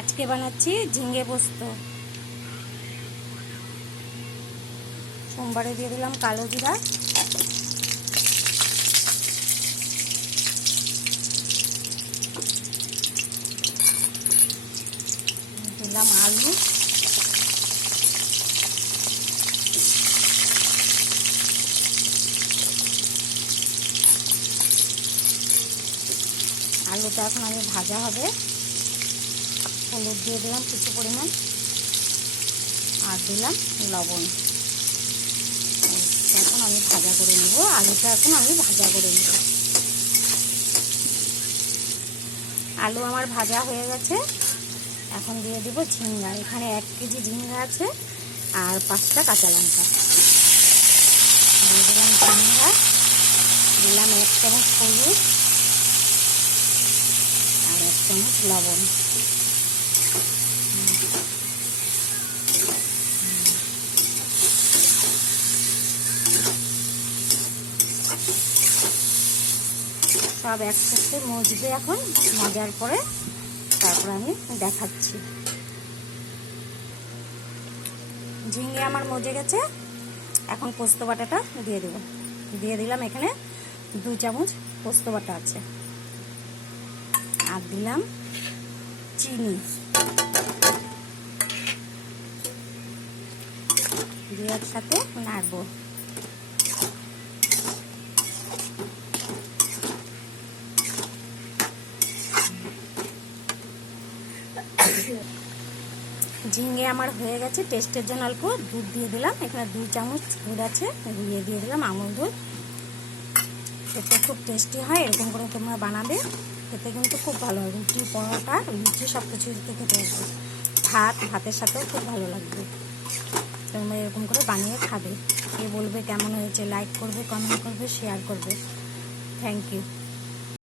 আজকে বানাচ্ছি ঝিঙে পোস্ত। সোমবারে দিয়ে দিলাম কালো জিরা, দিলাম আলু, আলুটা এখন আমি ভাজা হবে। হলুদ দিয়ে দিলাম কিছু পরিমাণ, আর দিলাম লবণ। এখন আমি ভাজা করে নেব, আলুটা এখন আমি ভাজা করে নেব। আলু আমার ভাজা হয়ে গেছে। এখন দিয়ে দিব ঝিঙ্গা। এখানে 1 কেজি ঝিঙ্গা আছে আর 5টা কাঁচা লঙ্কা। দিয়ে দিলাম ঝিঙ্গা, দিলাম 1 চামচ হলুদ আর 1 চামচ লবণ। সব একসাথে মজবে। এখন মজার পরে তারপর আমি দেখাচ্ছি। ঝিঙে আমার মজে গেছে। এখন পোস্ত বাটাটা দিয়ে দেব। দিয়ে দিলাম, এখানে 2 চামচ পোস্ত বাটা আছে, আর দিলাম চিনি। দিয়ে একসাথে নাড়বো। ঝিঙে আমার হয়ে গেছে। টেস্টের জন্য অল্প দুধ দিয়ে দিলাম। এখানে 2 চামচ দুধ আছে, দিয়ে দিলাম আমুল দুধ। খেতে খুব টেস্টি হয়। এরকম করে তোমরা বানাবে, খেতে কিন্তু খুব ভালো হয়। রুটি, পরোটা, লুচি সব কিছু খেতে হবে। ভাতের সাথেও খুব ভালো লাগবে। তোমরা এরকম করে বানিয়ে খাবে। কে বলবে কেমন হয়েছে, লাইক করবে, কমেন্ট করবে, শেয়ার করবে। Thank you.